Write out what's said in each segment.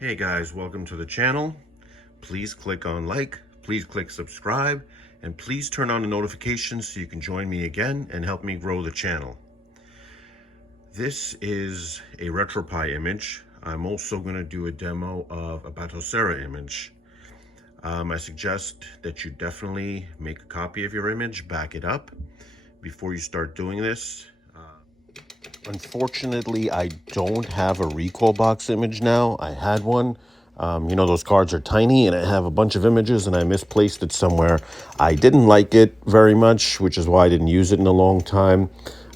Hey guys, welcome to the channel. Please click on like, please click subscribe, and please turn on the notifications so you can join me again and help me grow the channel. This is a retropie image. I'm also going to do a demo of a batocera image. I suggest that you definitely make a copy of your image, back it up before you start doing this. Unfortunately, I don't have a recall box image now. I had one. You know, those cards are tiny and I have a bunch of images and I misplaced it somewhere. I didn't like it very much, which is why I didn't use it in a long time.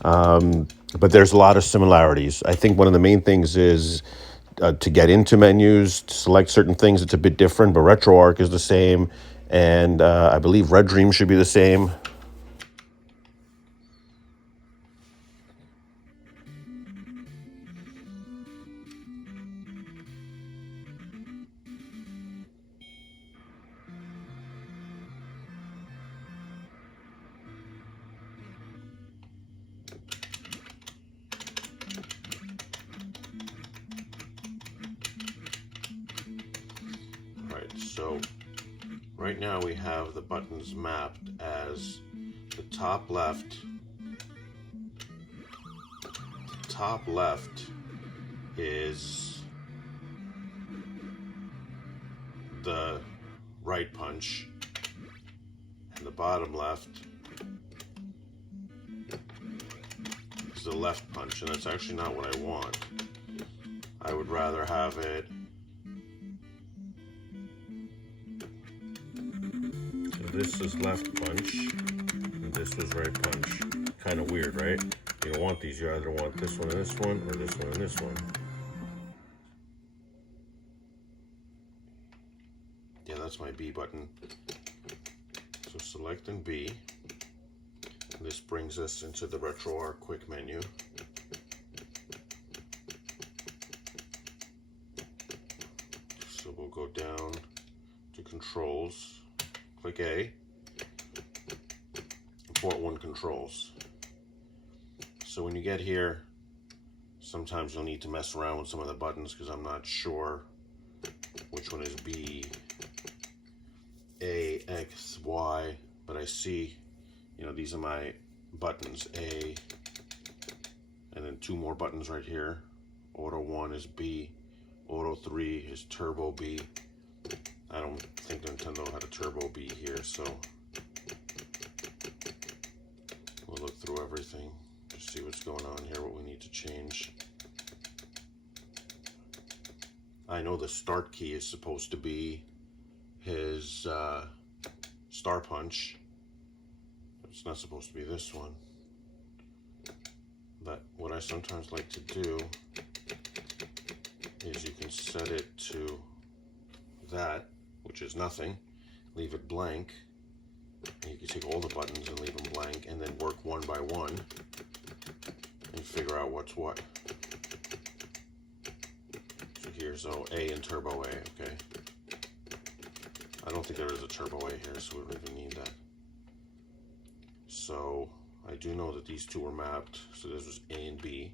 But there's a lot of similarities. I think one of the main things is to get into menus, to select certain things, it's a bit different, but RetroArch is the same. And I believe Redream should be the same. Right, so right now we have the buttons mapped as the top left is the right punch and the bottom left is the left punch, and that's actually not what I want. I would rather have it so this is left punch and this was right punch. Kind of weird, right? You don't want these. You either want this one and this one, or this one and this one. Yeah, that's my B button. So selecting B. This brings us into the RetroArch quick menu. So we'll go down to controls, click A, port 1 controls. So when you get here, sometimes you'll need to mess around with some of the buttons because I'm not sure which one is B, A, X, Y, but I see, you know, these are my buttons, A, and then 2 more buttons right here. Auto 1 is B, Auto 3 is Turbo B. I don't think Nintendo had a Turbo B here, so we'll look through everything to see what's going on here, what we need to change. I know the start key is supposed to be his star punch. It's not supposed to be this one. But what I sometimes like to do is you can set it to that, which is nothing, leave it blank, and you can take all the buttons and leave them blank, and then work one by one and figure out what's what. So here's A and Turbo A, okay? I don't think there is a Turbo A here, so we don't even need that. So I do know that these two were mapped, so this was A and B.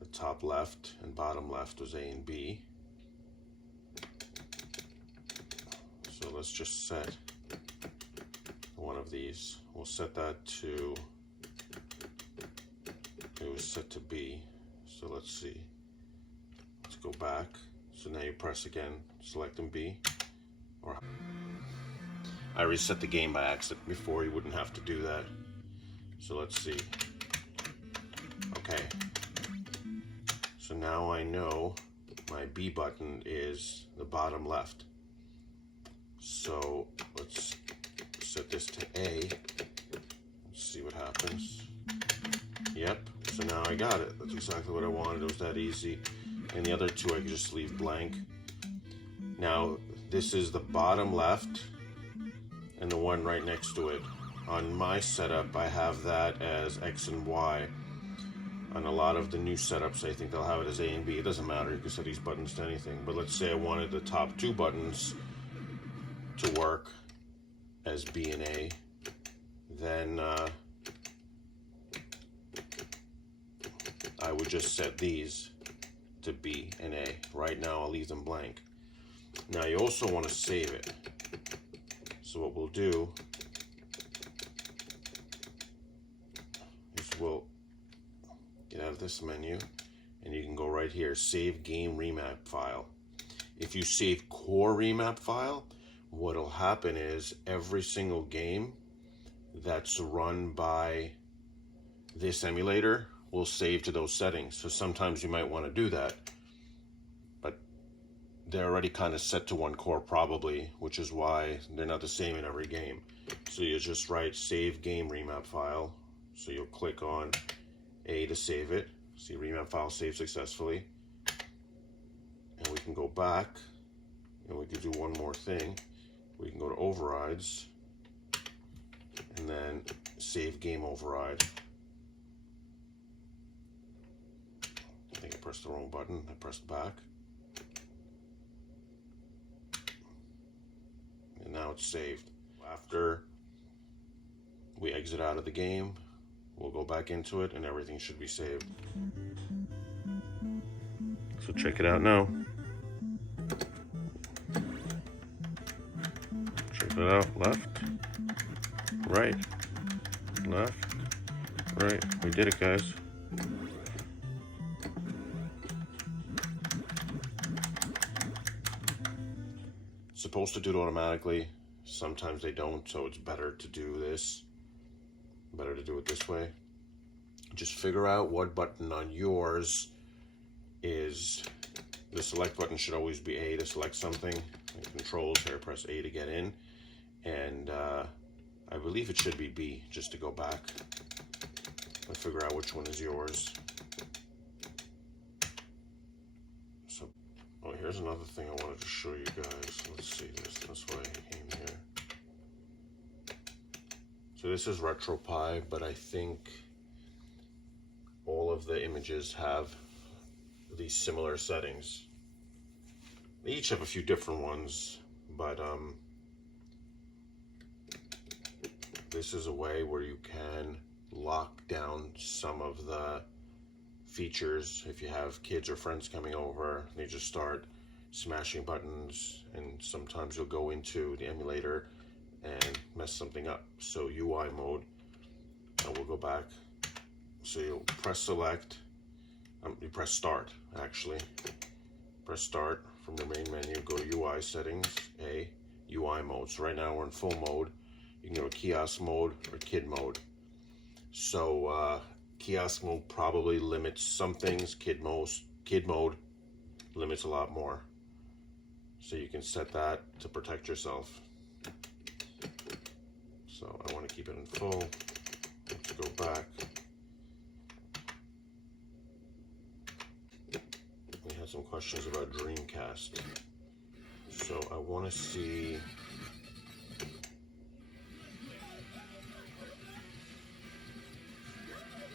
The top left and bottom left was A and B. So let's just set one of these. We'll set that to, it was set to B. So let's see. Let's go back. So now you press again, selecting B. Or I reset the game by accident before, you wouldn't have to do that. So let's see. Okay. So now I know my B button is the bottom left. So let's set this to A. Let's see what happens. Yep, so now I got it. That's exactly what I wanted. It was that easy. And the other two I could just leave blank. Now this is the bottom left and the one right next to it. On my setup, I have that as X and Y. On a lot of the new setups, I think they'll have it as A and B. It doesn't matter, you can set these buttons to anything. But let's say I wanted the top 2 buttons to work as B and A, then I would just set these to to B and A. Right now I'll leave them blank. Now you also want to save it. So what we'll do is we'll get out of this menu and you can go right here, save game remap file. If you save core remap file, what'll happen is every single game that's run by this emulator will save to those settings. So sometimes you might want to do that, but they're already kind of set to one core probably, which is why they're not the same in every game. So you just write save game remap file. So you'll click on A to save it. See, remap file saved successfully. And we can go back and we can do one more thing. We can go to overrides and then save game override. I think I pressed the wrong button. I pressed back. And now it's saved. After we exit out of the game, we'll go back into it and everything should be saved. So check it out now. Check it out. Left, right, left, right. We did it, guys. It's supposed to do it automatically. Sometimes they don't, so it's better to do this. Better to do it this way. Just figure out what button on yours is. The select button should always be A to select something. And controls here, press A to get in. And I believe it should be B just to go back and figure out which one is yours. So, oh, here's another thing I wanted to show you guys. Let's see this. That's why I came here. So this is retropie, but I think all of the images have these similar settings. They each have a few different ones, but this is a way where you can lock down some of the features. If you have kids or friends coming over, they just start smashing buttons, and sometimes you'll go into the emulator and mess something up. So UI mode, and we'll go back. So you'll press select, you press start actually. Press start from the main menu, go to UI settings, A, UI mode. So right now we're in full mode. You can go to kiosk mode or kid mode. So kiosk mode probably limits some things, kid mode limits a lot more. So you can set that to protect yourself. So I want to keep it in full. Let's go back. We had some questions about Dreamcast. So I want to see.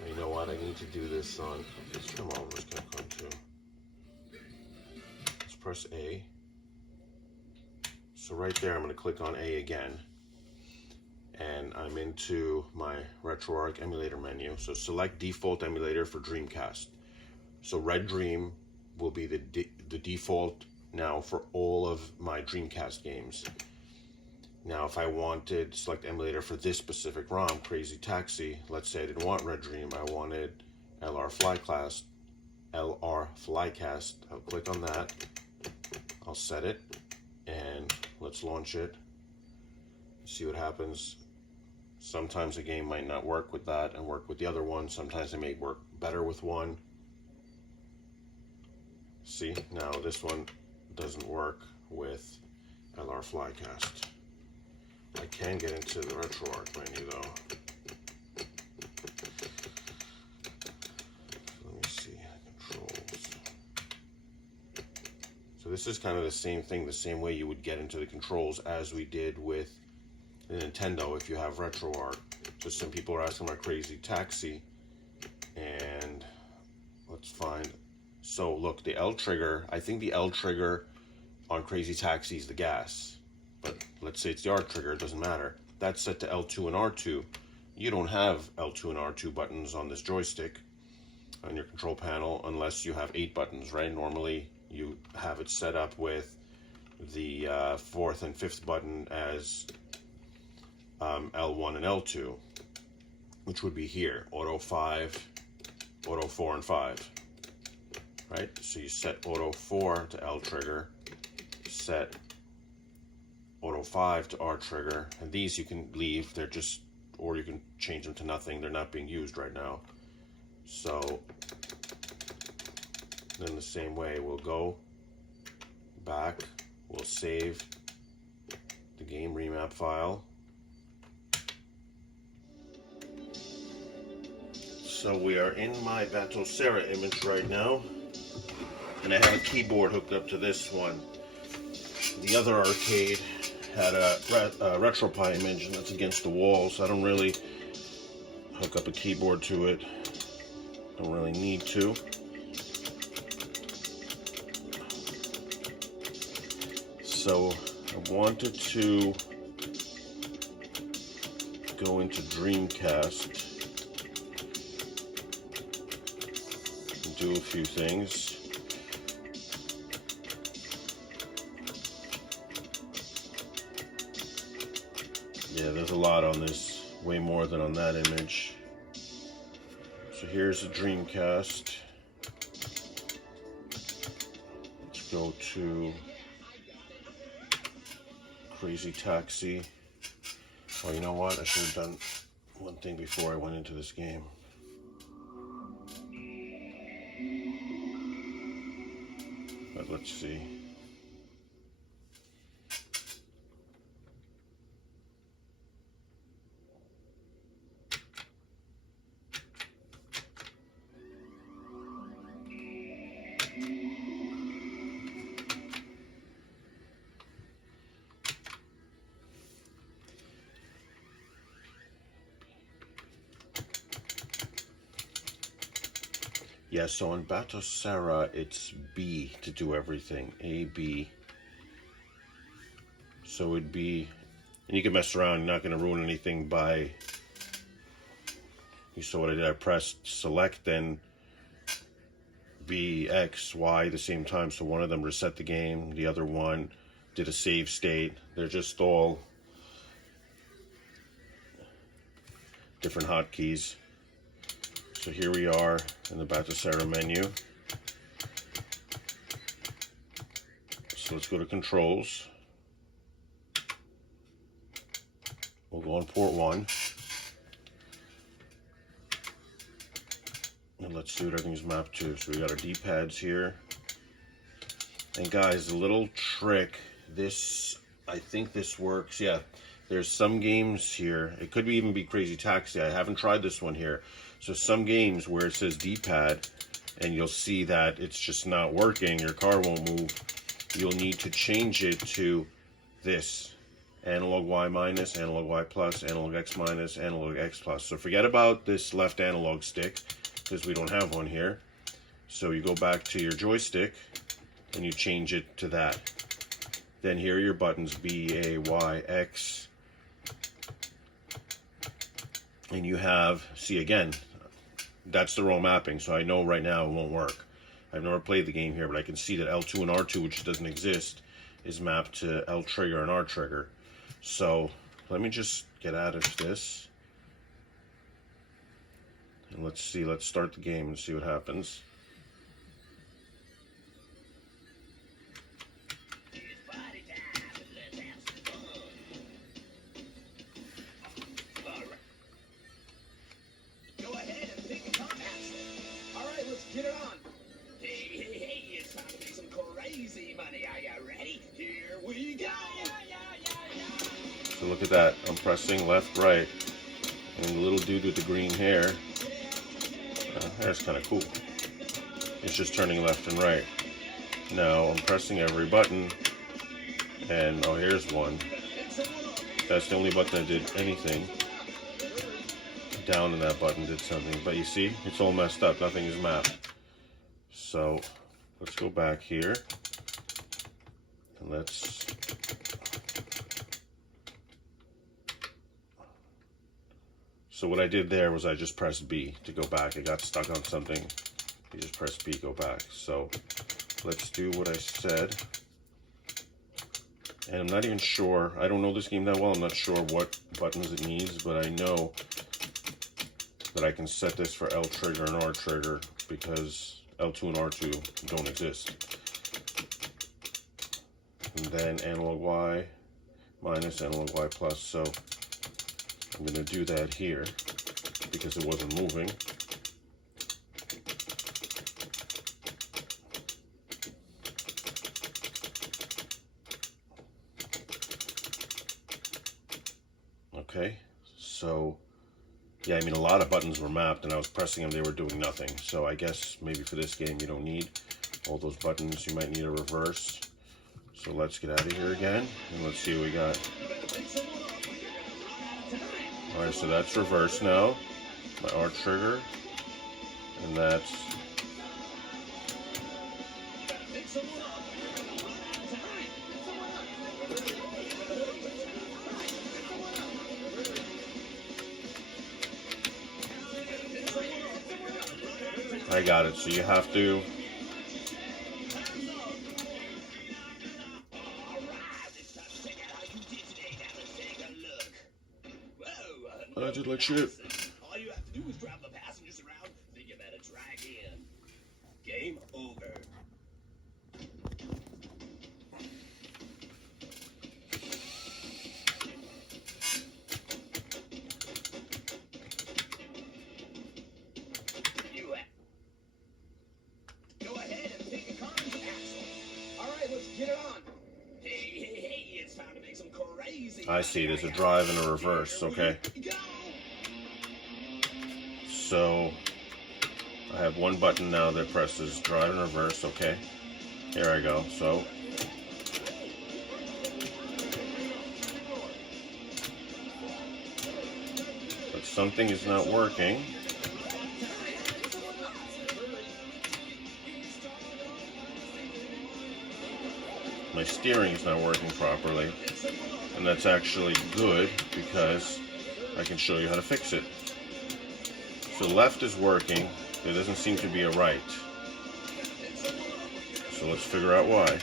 You know what? I need to do this on. This come over is going to come too. Let's press A. So right there, I'm going to click on A again. And I'm into my RetroArch emulator menu. So select default emulator for Dreamcast. So Redream will be the default now for all of my Dreamcast games. Now, if I wanted select emulator for this specific ROM, Crazy Taxi, let's say I didn't want Redream, I wanted LR Flycast, I'll click on that, I'll set it, and let's launch it, see what happens. Sometimes a game might not work with that and work with the other one, sometimes it may work better with one. See, now this one doesn't work with LR Flycast. I can get into the RetroArch menu though. Let me see, controls. So this is kind of the same thing, the same way you would get into the controls as we did with the Nintendo if you have RetroArch. So some people are asking about Crazy Taxi, and let's find. So look, the L trigger, I think the L trigger on Crazy Taxi is the gas. But let's say it's the R trigger, it doesn't matter. That's set to L2 and R2. You don't have L2 and R2 buttons on this joystick. on your control panel, unless you have 8 buttons, right? Normally you have it set up with the 4th and 5th button as L1 and L2, which would be here, auto 5, auto 4 and 5, right? So you set auto 4 to L trigger, set auto 5 to R trigger, and these you can leave, they're just, or you can change them to nothing, they're not being used right now. So then the same way, we'll go back, we'll save the game remap file. So we are in my batocera image right now, and I have a keyboard hooked up to this one. The other arcade had a retropie image, and that's against the wall, so I don't really hook up a keyboard to it. Don't really need to. So I wanted to go into Dreamcast and do a few things. Yeah, there's a lot on this, way more than on that image. So here's the Dreamcast. Let's go to Crazy Taxi. Well, you know what? I should have done one thing before I went into this game. But let's see. Yeah, so on batocera, it's B to do everything. A, B. So it'd be, and you can mess around, you're not going to ruin anything by, you saw what I did, I pressed select, then B, X, Y at the same time, so one of them reset the game, the other one did a save state. They're just all different hotkeys. So here we are in the batocera menu. So let's go to controls. We'll go on port 1. And let's see what everything's mapped to. So we got our D-pads here. And guys, a little trick. This, I think this works. Yeah, there's some games here. It could even be Crazy Taxi. I haven't tried this one here. So some games where it says D-pad and you'll see that it's just not working, your car won't move, you'll need to change it to this. Analog Y minus, analog Y plus, analog X minus, analog X plus. So forget about this left analog stick because we don't have one here. So you go back to your joystick and you change it to that. Then here are your buttons, B, A, Y, X. And you have, see again, that's the wrong mapping, so I know right now it won't work. I've never played the game here, but I can see that L2 and R2, which doesn't exist, is mapped to L trigger and R trigger. So let me just get out of this. And let's see, let's start the game and see what happens. Get it on. Hey, it's time to make some crazy money. Are you ready? Here we go. So look at that. I'm pressing left, right. And the little dude with the green hair. Hair's kind of cool. It's just turning left and right. Now I'm pressing every button. And oh, here's one. That's the only button that did anything. Down in that button did something, but you see, it's all messed up. Nothing is mapped. So let's go back here and let's so what I did there was I just pressed B to go back. It got stuck on something. You just press B, go back. So let's do what I said. And I'm not even sure, I don't know this game that well, I'm not sure what buttons it needs, but I know that I can set this for L trigger and R trigger because L2 and R2 don't exist. And then analog Y minus analog Y plus, so I'm going to do that here because it wasn't moving. Okay, so yeah, I mean a lot of buttons were mapped and I was pressing them, they were doing nothing. So I guess maybe for this game you don't need all those buttons, you might need a reverse. So let's get out of here again and let's see what we got. Alright, so that's reverse now, my R trigger, and that's I got it, so you have to I did like shit. All you have to do is drive the passengers around, then you better try again. Game over. Go ahead and take a contact, Axel. All right, let's get it on. Hey, it's time to make some crazy. I see, there's a drive and a reverse, okay. So I have one button now that presses drive and reverse, okay. Here I go, so but something is not working. My steering is not working properly, and that's actually good because I can show you how to fix it. So left is working, there doesn't seem to be a right. So let's figure out why.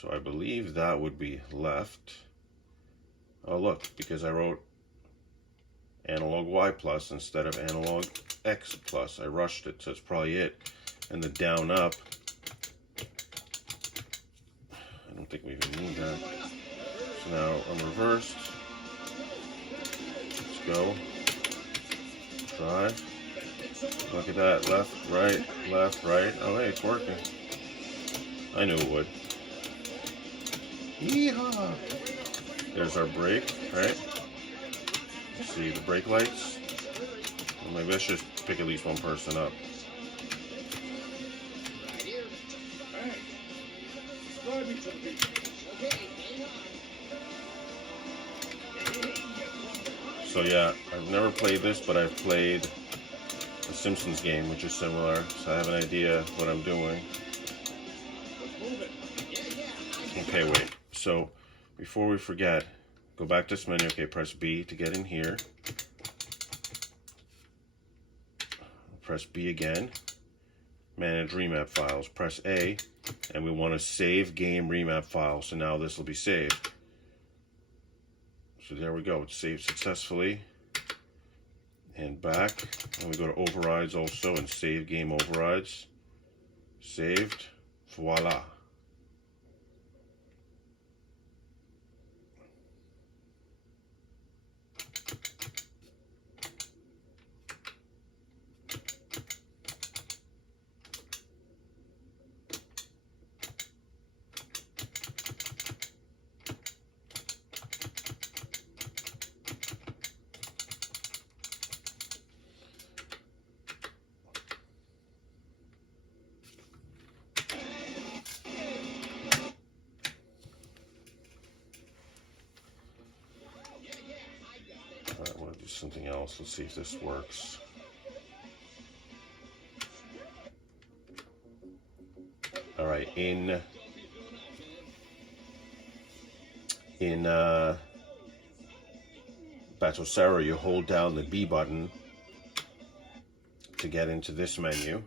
So I believe that would be left. Oh look, because I wrote analog Y plus instead of analog X plus. I rushed it, so it's probably it. And the down up, I don't think we even need that. So now I'm reversed. Let's go. Drive. Look at that. Left, right, left, right. Oh hey, it's working. I knew it would. Yeehaw! There's our brake, right? See the brake lights? Well, maybe I should pick at least one person up. So yeah, I've never played this, but I've played a Simpsons game, which is similar, so I have an idea what I'm doing. Okay, wait. So before we forget, go back to this menu. Okay, press B to get in here. Press B again. Manage remap files. Press A, and we want to save game remap file. So now this will be saved. So there we go. It's saved successfully. And back, and we go to overrides also and save game overrides. Saved. Voila. Alright, I want to do something else. Let's see if this works. Alright, in batocera, you hold down the B button to get into this menu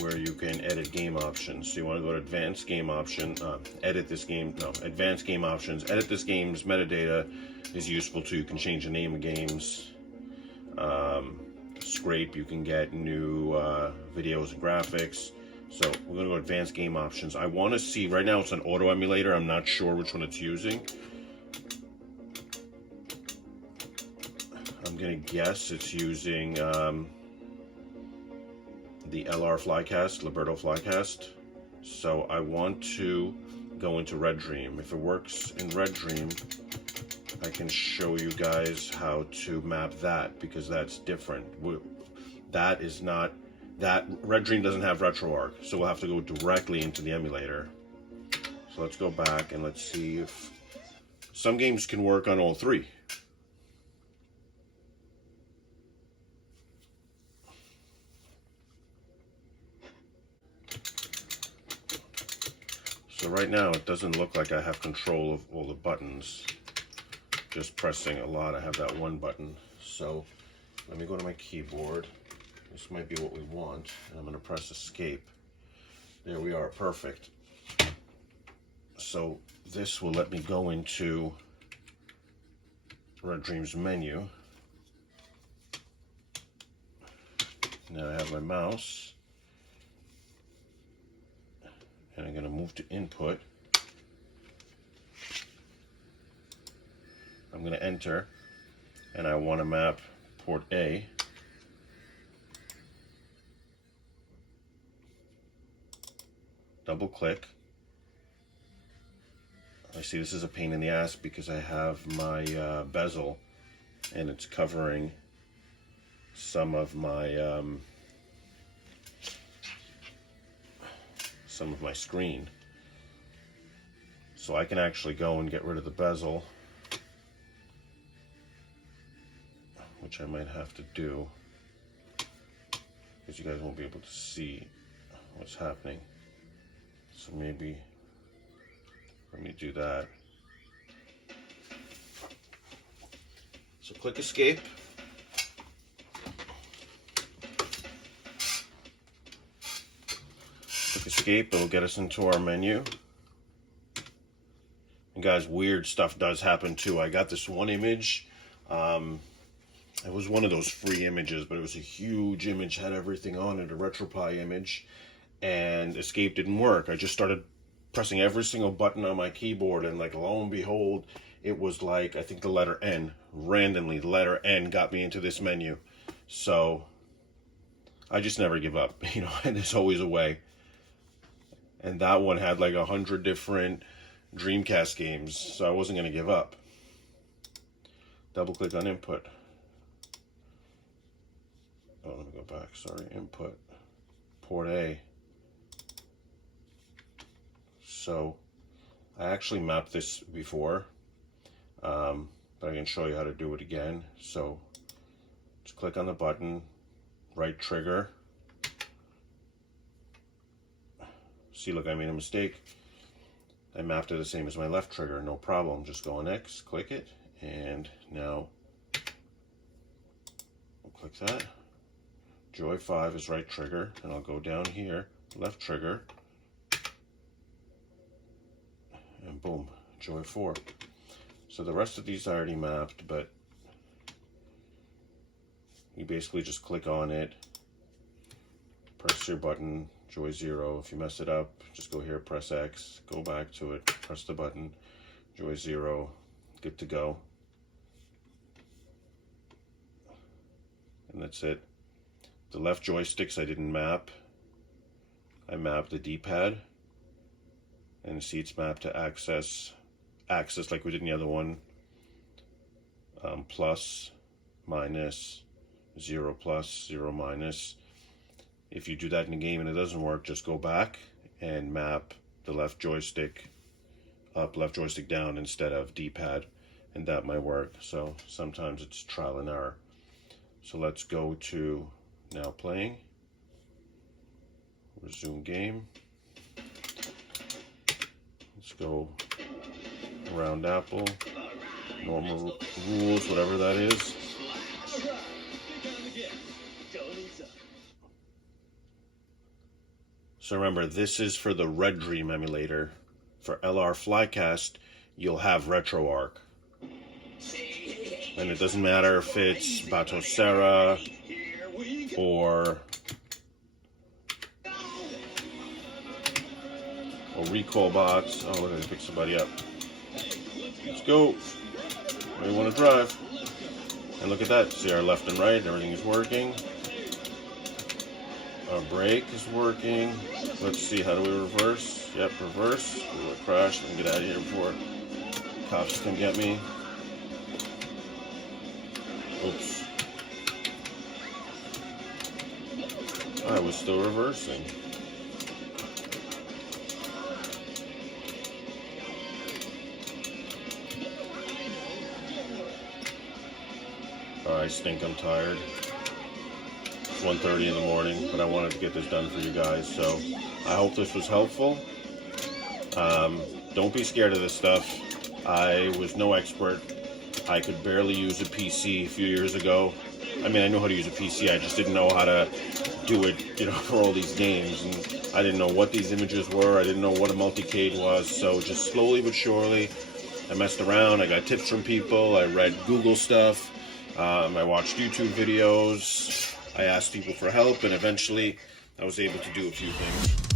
where you can edit game options. So you want to go to advanced game option, advanced game options. Edit this game's metadata is useful too. You can change the name of games. Scrape, you can get new videos and graphics. So we're going to go advanced game options. I want to see, right now it's an auto emulator. I'm not sure which one it's using. I'm going to guess it's using the LR Flycast, Liberto Flycast. So I want to go into Redream. If it works in Redream, I can show you guys how to map that, because that's different. That is not, Redream doesn't have retroarch, so we'll have to go directly into the emulator. So let's go back and let's see if some games can work on all three. So right now it doesn't look like I have control of all the buttons. Just pressing a lot, I have that one button. So let me go to my keyboard. This might be what we want. I'm going to press escape. There we are, perfect. So this will let me go into Redream's menu. Now I have my mouse. And I'm going to move to input. I'm going to enter, and I want to map port A. Double click. I see this is a pain in the ass because I have my bezel and it's covering some of my screen. So I can actually go and get rid of the bezel, which I might have to do because you guys won't be able to see what's happening. So maybe let me do that. So click escape. Click escape, it'll get us into our menu. And guys, weird stuff does happen too. I got this one image. It was one of those free images, but it was a huge image, had everything on it, a retropie image, and escape didn't work. I just started pressing every single button on my keyboard, and like lo and behold, it was like, I think the letter N, randomly the letter N got me into this menu. So I just never give up, you know, and there's always a way. And that one had like 100 different Dreamcast games, so I wasn't going to give up. Double click on input. Oh, let me go back, sorry, input, port A. So I actually mapped this before, but I can show you how to do it again. So just click on the button, right trigger. See, look, I made a mistake. I mapped it the same as my left trigger, no problem. Just go on X, click it, and now we'll click that. Joy 5 is right trigger, and I'll go down here, left trigger, and boom, Joy 4. So the rest of these I already mapped, but you basically just click on it, press your button, Joy 0. If you mess it up, just go here, press X, go back to it, press the button, Joy 0, good to go. And that's it. The left joysticks I didn't map. I mapped the D-pad. And see, it's mapped to axis like we did in the other one. Plus, minus, 0 plus, 0 minus. If you do that in a game and it doesn't work, just go back and map the left joystick up, left joystick down instead of D-pad, and that might work. So sometimes it's trial and error. So let's go to now playing, resume game. Let's go round apple. normal rules, whatever that is. So remember, this is for the Redream emulator. For LR Flycast, you'll have RetroArch. And it doesn't matter if it's Batocera or recall bots. Oh, look, I can pick somebody up. Let's go. Where do you want to drive? And look at that. See our left and right. Everything is working. Our brake is working. Let's see. How do we reverse? Yep, reverse. We will crash and get out of here before cops can get me. Oops. I was still reversing. I stink, I'm tired. It's 1:30 in the morning, but I wanted to get this done for you guys, so I hope this was helpful. Don't be scared of this stuff. I was no expert. I could barely use a PC a few years ago. I mean, I know how to use a PC, I just didn't know how to do it, for all these games. And I didn't know what these images were, I didn't know what a multicade was, so just slowly but surely, I messed around, I got tips from people, I read Google stuff, I watched YouTube videos, I asked people for help, and eventually I was able to do a few things.